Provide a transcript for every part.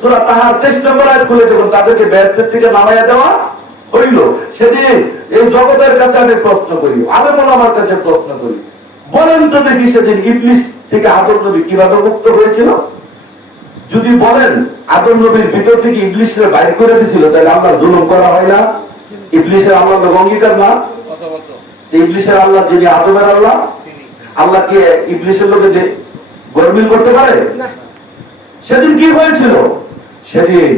সূরা তাহার 23 নম্বর আয়াত খুলে যখন তাদেরকে বেহেশত থেকে নামাইয়া দেওয়া হইল, সেদিন এই জগতের কাছে আমি প্রশ্ন করি, আলেম ওলামার কাছে প্রশ্ন করি, বলেন তো দেখি সেদিন ইবলিস থেকে আদম নবী কিভাবে মুক্ত হয়েছিল? যদি বলেন আদম নবীর ভিতর থেকে ইবলিসের বাইর করে দিয়েছিল, তাহলে আল্লাহ জুলুম করা হয় না? ইবলিসের আল্লাহ অঙ্গীকার না? ইবলিসের আল্লাহ যিনি আদমের আল্লাহ, আল্লাহ কি ইবলিসের লোকে গরমিল করতে পারে? সেদিন কি হয়েছিল? সেদিন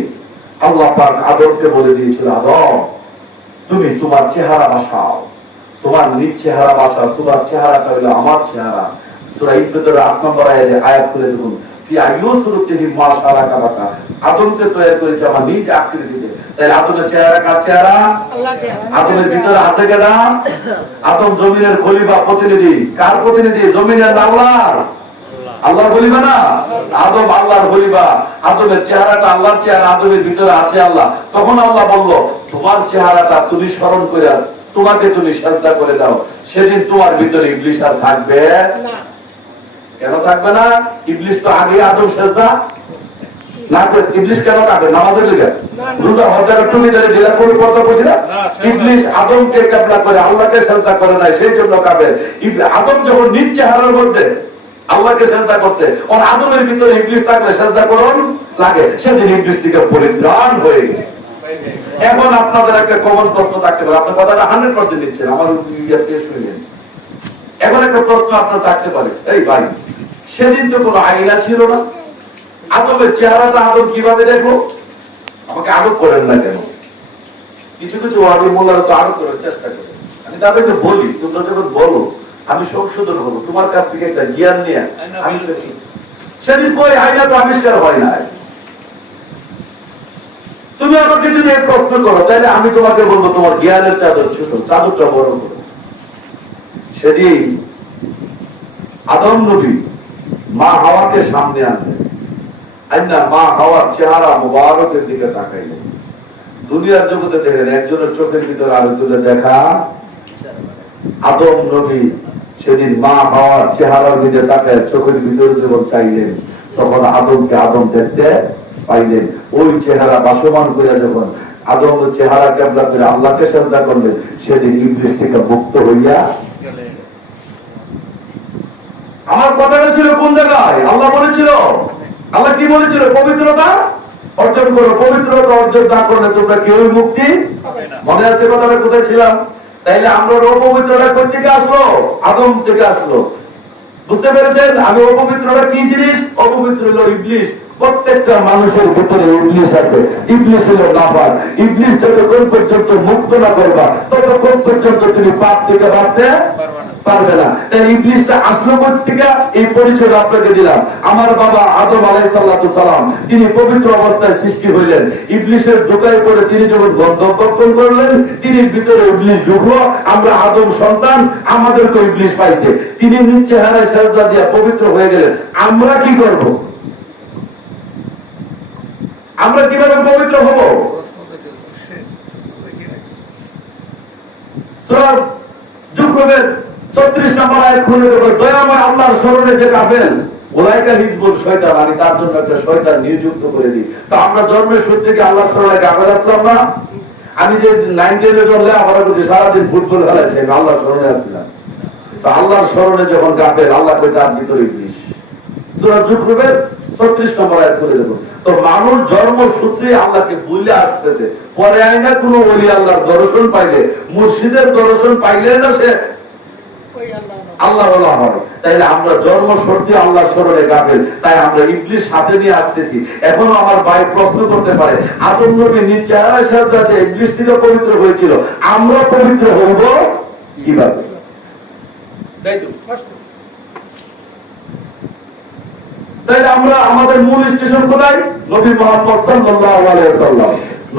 আল্লাহ পাক আদমকে বলে দিয়েছিল, আদম তুমি তোমার চেহারা বাসাও, তোমার নিজ চেহারা বাসাও, তোমার চেহারাটা হলো আমার চেহারা। সূরা ইফতারের 8 নম্বর আয়াত খুলে দেখুন, ফি আইয়ুসুরতিহি মাশাআল্লাহ, আদমকে তৈরি করেছে আমার নিজ আকৃতিতে। তাহলে আদমের চেহারা কার চেহারা? আল্লাহর। আদমের ভিতরে আছে কেডা? আদম জমিনের খলিফা, প্রতিনিধি। কার প্রতিনিধি? জমিনের আল্লাহর। আল্লাহর খলিফা না? আদম আল্লাহর খলিফা। আদমের চেহারাটা আল্লাহর চেহারা, আদমের ভিতরে আছে আল্লাহ। তখন আল্লাহ বলল, তোমার চেহারাটা তুমি স্মরণ করে তোমাকে তুমি সিজদা করে দাও। সেদিন তোমার ভিতরে ইবলিস আর থাকবে না। কেন থাকবে না? ইবলিস তো আগে আদম সিজদা না করে। ইবলিস কেন কাঁদে? নামাজের লিগে, রোজা হজের টুপি ধরে দিলা কোন কথা বুঝি না? ইবলিস আদমকে কিবলা করে আল্লাহকে সিজদা করে নাই, সেই জন্য কাঁদে। আদম যখন নিজ চেহারার মধ্যে আল্লাহকে সিজদা করছে, ওর আদমের ভিতরে ইবলিস থাকলে সিজদা করুন লাগে। সেদিন ইবলিস থেকে পরিত্রাণ হয়ে গেছে। এখন আপনাদের একটা কমন প্রশ্ন থাকতে পারে, আপনার কথাটা 100% নিচ্ছেন, আমার ইয়াতে শুনলেন। এখন একটা প্রশ্ন আপনার থাকতে পারে, এই ভাই সেদিন তো কোনো আইনা ছিল না, আদমের চেহারাটা আদম কিভাবে দেখো? আমাকে আদব করেন না কেন? কিছু কিছু ওয়াহাবি মোল্লারা তো আদব করার চেষ্টা করে। আমি তাদেরকে বলি, তোমরা যখন বলো আমি সংশোধন হবো, তোমার কাছ থেকে একটা জ্ঞান নিয়ে আমি সেদিন কই আইনা তো আবিষ্কার হয় না। তুমি আমাকে যদি এক প্রশ্ন করো, তাহলে আমি তোমাকে বলবো তোমার জ্ঞানের চাদর ছোট, চাদরটা বড় করো। সেদিন আদম নবী মা হাওয়াকে সামনে আনলেন, আইনা মা হাওয়ার চেহারা মুবারকের দিকে তাকাইলেন। দুনিয়ার জগতে দেখেন একজনের চোখের ভিতরে আলো তুলে দেখা। আদম নবী সেদিন মা হাওয়ার চেহারার দিকে তাকায় চোখের ভিতরে যখন চাইলেন, তখন আদমকে আদম দেখতে পাইলেন। ওই চেহারা বাসমান করে যখন আদম চেহারা কেবলা করে আল্লাহকে সিজদা করলেন, সেদিন ইবলিস থেকে মুক্ত হইয়া। আমার কথাটা ছিল কোন জায়গায়? আল্লাহ বলেছিল, আল্লাহ কি বলেছিল? পবিত্রতা অর্জন করো। পবিত্রতা অর্জন না করলে তোমরা কেউই মুক্তি পাবে না। মনে আছে কথাটা কোথায় ছিলাম? তাইলে আমরা অপবিত্রতা কোথা থেকে আসলো? আদম থেকে আসলো। বুঝতে পেরেছেন? আমি অপবিত্রতা কি জিনিস? অপবিত্র হলো ইবলিস। প্রত্যেকটা মানুষের ভিতরে ইবলিস আছে। ইবলিস হলো নাফাক। ইবলিস যতক্ষণ পর্যন্ত মুক্ত না করবা, ততক্ষণ পর্যন্ত তুমি পাপ থেকে বাঁচতে পারবে না। তাই ইবলিসটা আসলো কোথেকে? এই পরিচয় আপনাকে দিলাম। আমার বাবা আদম আলাইহিস সালাম, তিনি পবিত্র অবস্থায় সৃষ্টি হইলেন। ইবলিসের ধোঁকায় পড়ে তিনি যখন গর্ভধারণ করলেন, তিনি ভিতরে ইবলিস ঢুকলো। আমরা আদম সন্তান, আমাদেরকে ইবলিস পাইছে। তিনি নিজ চেহারায় সিজদা দিয়ে পবিত্র হয়ে গেলেন। আমরা কি করব? আমরা কিভাবে পবিত্র হব? সূরা যুকরুবের 34 নম্বর আয়াত খুলে দেব। দয়াময় আল্লাহর শরণে যে কাফের, উলাইকা হিজবুল শয়তান, আমি তার জন্য একটা শয়তান নিযুক্ত করে দিই। তো আমরা জন্মের সূত্রে কি আল্লাহর শরণে কাফের আসলাম না? আমি যে 9-10 জন্মে আমরা যদি সারাদিন ফুটবল খেলাইছি, আমি আল্লাহর শরণে আসলাম। তো আল্লাহর শরণে যখন কাফের, আল্লাহ কই তার ভিতরে ইবলিস। সূরা যুকরুবের 34 নম্বর আয়াত করে দেব। তো মানুষ জন্ম সূত্রে আল্লাহকে ভুলে আসতেছে, পরে আইনা কোনো ওলি আল্লাহর দর্শন পাইলে, মুর্শিদের দর্শন পাইলে না সে আল্লাহ ওয়ালা হয়। তাইলে আমরা জন্ম সূত্রে আল্লাহর শরণে গাফেল, তাই আমরা ইবলিস সাথে নিয়ে আসতেছি। এখনো আমার ভাই প্রশ্ন করতে পারে, আদম নবী নিজ চেহারায় সিজদা দিয়ে ইবলিস থেকে পবিত্র হয়েছিল, আমরা পবিত্র হব কিভাবে? তাই আমরা আমাদের মূল স্টেশন কোথায়? নবী মুহাম্মদ সাল্লাল্লাহু আলাইহি ওয়াসাল্লাম।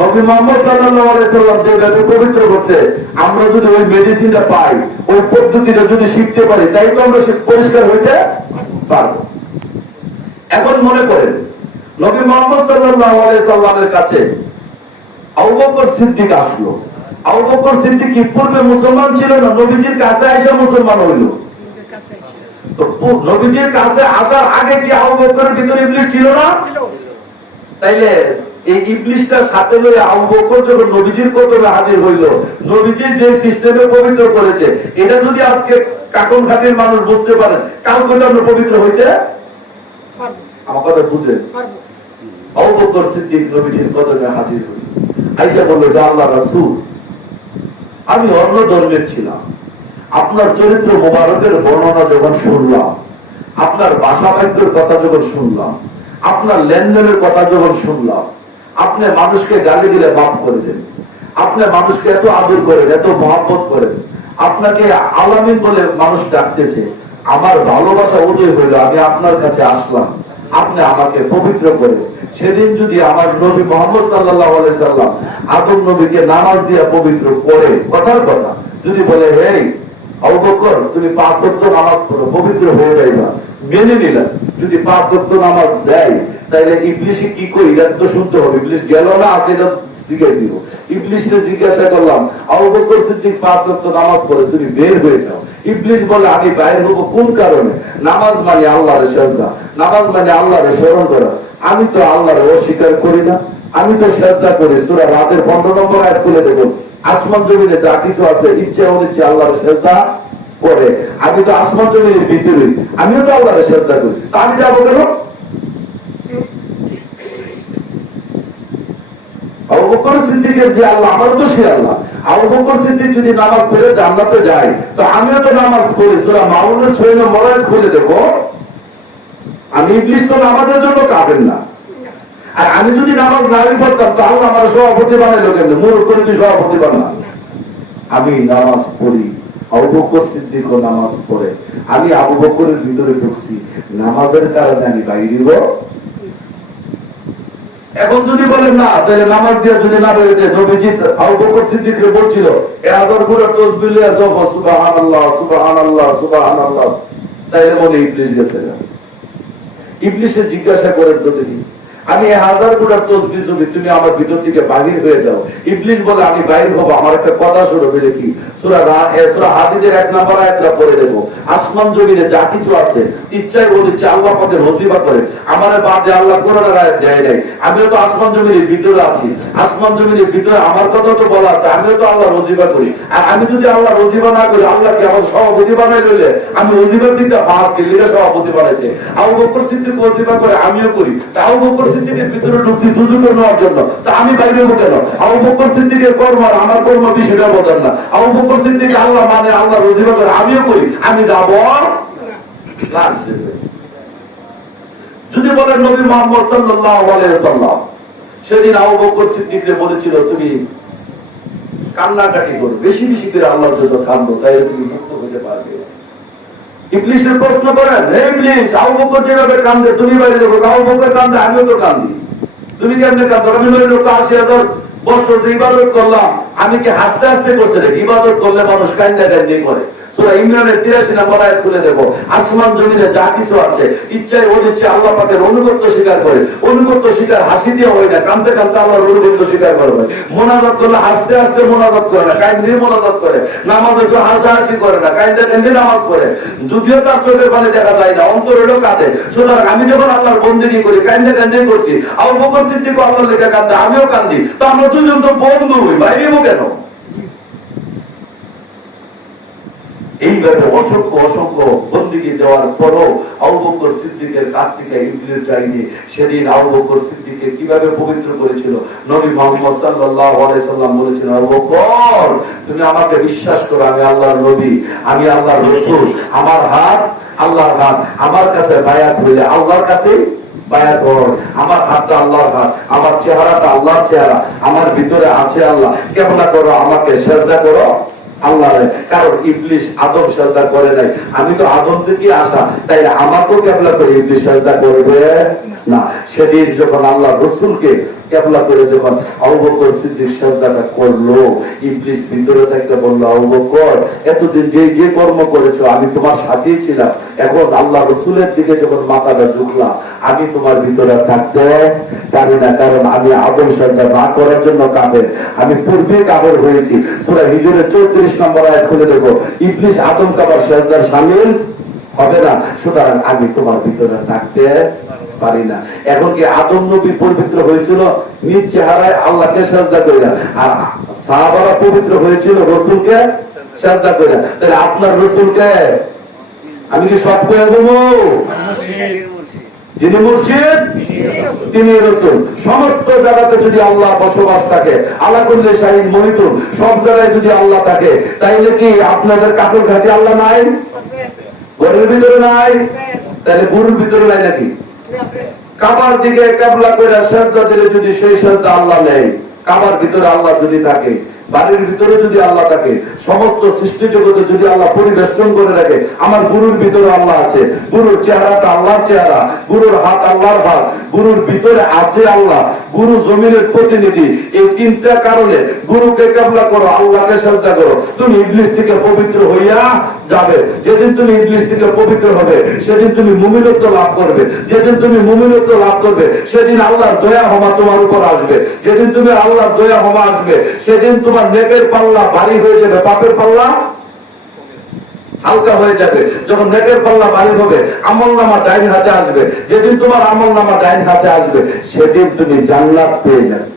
নবী মুহাম্মদ সাল্লাল্লাহু আলাইহি ওয়াসাল্লাম যেভাবে পবিত্র করছে, আমরা যদি ওই মেডিসিনটা পাই, ওই পদ্ধতিটা যদি শিখতে পারি, তাই তো আমরা পরিষ্কার হইতে পারবো। এখন মনে করেন নবী মুহাম্মদ সাল্লাল্লাহু আলাইহি ওয়াসাল্লামের কাছে আবু বকর সিদ্দিক আসলো। আবু বকর সিদ্দিক কি পূর্বে মুসলমান ছিল না? নবীজির কাছে এসে মুসলমান হইল। তো নবীজির কাছে আসার আগে কি আবু বকরের ভিতরে ইবলিস ছিল না? তাইলে এই ইবলিশটার সাথে লয়ে আবু বকর যখন নবীজির কদমে হাজির হইল, নবীজি যে সিস্টেমে পবিত্র করেছে, এটা যদি আজকে কাকন ঘাটের মানুষ বুঝতে পারেন, কালকে আমরা পবিত্র হইতে আমার কথা বুঝলেন? আবু বকর সিদ্দিক নবীজির কদমে হাজির হইল, আয়েশা বলল, যে আল্লাহ রাসূল, আমি অন্য ধর্মের ছিলাম, আপনার চরিত্র মোবারকের বর্ণনা যখন শুনলাম, আপনার ভাষা বাক্যের কথা যখন শুনলাম, আপনার লেনদেনের কথা যখন শুনলাম, আপনি মানুষকে গালি দিলে মাফ করে দেন, আপনি মানুষকে এত আদর করেন, এত মহব্বত করেন, আপনাকে আলামিন বলে মানুষ ডাকতেছে, আমার ভালোবাসা উদয় হইল, আমি আপনার কাছে আসলাম, আপনি আমাকে পবিত্র করেন। সেদিন যদি আমার নবী মুহাম্মদ সাল্লাল্লাহু আলাইহি সাল্লাম আদম নবীকে নামাজ দিয়ে পবিত্র করে, কথার কথা যদি বলে, এই আবু বকর তুমি 5 ওয়াক্ত নামাজ পড়ো, পবিত্র হয়ে যাইবা, মেনে নিলাম। যদি 5 ওয়াক্ত নামাজ দেয়, তাইলে ইবলিশে কি করি এটা তো শুনতে হবে। ইবলিশ গেল না, আছে এটা জিজ্ঞাসা দিব। ইবলিশকে জিজ্ঞাসা করলাম, আবু বকর সিদ্দিক 5 ওয়াক্ত নামাজ পড়ে, তুমি বের হয়ে যাও। ইবলিশ বলে, আমি বাইরে হব কোন কারণে? নামাজ মানে আল্লাহর শ্রদ্ধা, নামাজ মানে আল্লাহর স্মরণ করা। আমি তো আল্লাহর অস্বীকার করি না, আমি তো শ্রদ্ধা করি। সূরা রাতের 15 নম্বর আয়াত খুলে দেখুন, আসমান জমিনে যা কিছু আছে ইচ্ছে অনিচ্ছে আল্লাহর শ্রদ্ধা করে। আমি তো আসমান জমিনের ভিতরে, আমিও তো আল্লাহর শ্রদ্ধা করি, তা আমি যাবো কেন? আবু বকর সিদ্দিকের যে আল্লাহ, আমার তো সে আল্লাহ। আবু বকর সিদ্দিক যদি নামাজ পড়ে জান্নাতে যায়, তো আমিও তো নামাজ পড়ি। সূরা মাউনের 6 নম্বর আয়াত খুলে দেখো, আমি ইবলিশ তো নামাজের জন্য কাবেন না। আর আমি যদি নামাজ না পড়তাম, তাহলে আমার সভাপতি বানাইলো কেন? মূল করে সভাপতি বানা। আমি নামাজ পড়ি, আবু বকর সিদ্দিকও নামাজ পড়ে, আমি আবু বকরের ভিতরে ঢুকছি, নামাজের কারণে আমি বাইরে হব। এখন যদি বলেন না, তাহলে নামাজ দিয়ে যদি না বেরোতে, নবীজি আবু বকর সিদ্দিককে বলছিল, এ আদর করে তাসবিহ লিয়ে যাও, সুবহানাল্লাহ সুবহানাল্লাহ সুবহানাল্লাহ, তাই মনে ইবলিশ গেছে। ইবলিশে জিজ্ঞাসা করেন তো দেখি, আমি 1000 গুণার তাসবিহ ছবি, তুমি আমার ভিতর থেকে বাহির হয়ে যাও। ইবলিশ বলে, আমি বাহির হব, আমার একটা কথা শোনাবে দেখি। সূরা হাদীদের 1 নম্বর আয়াতটা পড়ে দেব। আসমান জমিনে যা কিছু আছে ইচ্ছায় অনিচ্ছায় আল্লাহ পাকের ওজিফা করে। আমারে বাদে আল্লাহ কোরআনের আয়াত দেয় নাই, আমিও তো আসমান জমিনের ভিতরে আছি, আসমান জমিনের ভিতরে আমার কথা তো বলা আছে, আমিও তো আল্লাহর ওজিফা করি। আর আমি যদি আল্লাহর ওজিফা না করি, আল্লাহ কি আমার সভাপতি বানাই লইলে? আমি ওজিফার দিকটা ফার্স্ট লিডার সভাপতি বানাইছে। আবু বকর সিদ্দিক ওজিফা করে, আমিও করি। তা আবু বকর সিদ্দিকের ভিতরে ঢুকছি দুজকে নেওয়ার জন্য, তা আমি বাইরে হবো কেন? আবু বকর সিদ্দিকের কর্ম আর আমার কর্ম বিষয়টা বলেন না। আবু বকর সিদ্দিক আল্লাহ মানে আল্লাহ ওজিফা করে, আমিও করি, আমি যাব। যদি বলেন নবী মুহাম্মদ সাল্লাল্লাহু আলাইহি ওয়াসাল্লাম সেদিন আবু বকর সিদ্দিককে বলেছিল, তুমি কান্নাকাটি করো, বেশি বেশি করে আল্লাহর জন্য কাঁদো, তাই তুমি মুক্ত হতে পারবে। ইবলিশের প্রশ্ন করেন, হে ইবলিশ, আবু বকর যেভাবে কান্দে তুমি বাইরে দেখো, আবু বকর কান্দে, আমিও তো কান্দি, তুমি কেমনে কাঁদো? আমি নয় লোক 80,000 বছর যে ইবাদত করলাম, আমি কি হাসতে হাসতে করছে রে? ইবাদত করলে মানুষ কান্দা কান্দে করে। সূরা ইমরানের 83 নম্বর আয়াত খুলে দেব। আসমান জমিনে যা কিছু আছে ইচ্ছায় অনিচ্ছায় আল্লাহ পাকের অনুগত্য স্বীকার করে। অনুগত্য স্বীকার হাসি দিয়ে হয় না, কাঁদতে কাঁদতে আল্লাহর অনুগত্য স্বীকার করে। মোনাজাত করলে হাসতে হাসতে মোনাজাত করে না, কাঁদতে মোনাজাত করে। নামাজে তো হাসাহাসি করে না, কাঁদতে কাঁদতে নামাজ পড়ে। যদিও তার চোখের পানি দেখা যায় না, অন্তরেরও কাঁদে। সুতরাং আমি যখন আল্লাহর বন্দেগী করি, কাঁদতে কাঁদতে করছি। আবু বকর সিদ্দিক আল্লাহর লেখা কাঁদে, আমিও কাঁদি, তো আমরা দুজন তো বন্ধু হই, বাইরে কেন? এইভাবে অসংখ্য অসংখ্য বন্দেগী দেওয়ার পরও আবু বকর সিদ্দিকের কাছ থেকে ইবলিশ চাইনি। সেদিন আবু বকর সিদ্দিককে কিভাবে পবিত্র করেছিল নবী মুহাম্মদ সাল্লাল্লাহু আলাইহি সাল্লাম বলেছেন, আবু বকর তুমি আমাকে বিশ্বাস করো, আমি আল্লাহর নবী, আমি আল্লাহর রাসূল, আমার হাত আল্লাহর হাত, আমার কাছে বায়াত হইলে আল্লাহর কাছে বায়াত হও। আমার হাতটা আল্লাহর হাত, আমার চেহারাটা আল্লাহর চেহারা, আমার ভিতরে আছে আল্লাহ, কেমন করো আমাকে সিজদা করো আল্লাহ। কারণ ইবলিশ আদম সিজদা করে নাই, আমি তো আদম থেকে আসা, তাই আমাকেও কেবলা করে ইবলিশ সিজদা করবে না। সেদিন যখন আল্লাহ রাসূলকে কেবলা করে যখন আবু বকর সিদ্দিক সিজদাটা করলো, ইবলিশ ভিতরে থেকে বলল, আবু বকর এতদিন যে যে কর্ম করেছো আমি তোমার সাথেই ছিলাম, এখন আল্লাহ রাসূলের দিকে যখন মাথাটা ঝুঁকলাম, আমি তোমার ভিতরে থাকতে পারি না, কারণ আমি আদম সিজদা না করার জন্য কাফের, আমি পূর্বে কাফের হয়েছি। সূরা হিজরের 34 নম্বর আয়াত খুলে দেখো, ইবলিশ আদম কাবার সিজদার শামিল হবে না, সুতরাং আমি তোমার ভিতরে থাকতে পারি না। এখন কি আদম নবী পবিত্র হয়েছিল নিজ চেহারায় আল্লাহকে সাজদা কইরা, আর সাহাবারা পবিত্র হয়েছিল রসুলকে সাজদা কইরা। তাহলে আপনার রসুলকে আমি কি সব করে দেবো? যিনি মুর্শিদ তিনি রসুল। সমস্ত জায়গাতে যদি আল্লাহ বসবাস থাকে, আলা কুল্লি শাইইন মুহিতুন, সব জায়গায় যদি আল্লাহ থাকে, তাইলে কি আপনাদের কাপড় ঘাটি আল্লাহ নাই? ঘরের ভিতরে নাই? তাহলে গুরুর ভিতরে নাই নাকি? কাবার দিকে কিবলা করে সিজদা দিলে যদি সেই সিজদা আল্লাহ নেই, কাবার ভিতরে আল্লাহ যদি থাকে, বাড়ির ভিতরে যদি আল্লাহ থাকে, সমস্ত সৃষ্টি জগতে যদি আল্লাহ পরিবেষ্টন করে রাখে, আমার গুরুর ভিতরে আল্লাহ আছে, গুরুর চেহারাটা আল্লাহর চেহারা, গুরুর হাত আল্লাহর হাত, গুরুর ভিতরে আছে আল্লাহ, গুরু জমিনের প্রতিনিধি। এই তিনটা কারণে গুরুকে কিবলা করো, আল্লাহকে সিজদা করো, তুমি ইবলিস থেকে পবিত্র হইয়া যাবে। যেদিন তুমি ইবলিস থেকে পবিত্র হবে, সেদিন তুমি মুমিনত্ব লাভ করবে। যেদিন তুমি মুমিনত্ব লাভ করবে, সেদিন আল্লাহর দয়া ক্ষমা তোমার উপর আসবে। যেদিন তুমি আল্লাহর দয়া ক্ষমা আসবে, সেদিন তোমার নেকের পাল্লা ভারী হয়ে যাবে, পাপের পাল্লা হালকা হয়ে যাবে। যখন নেকের পাল্লা ভারী হবে, আমলনামা ডাইন হাতে আসবে। যেদিন তোমার আমলনামা ডাইন হাতে আসবে, সেদিন তুমি জান্নাত পেয়ে যাবে।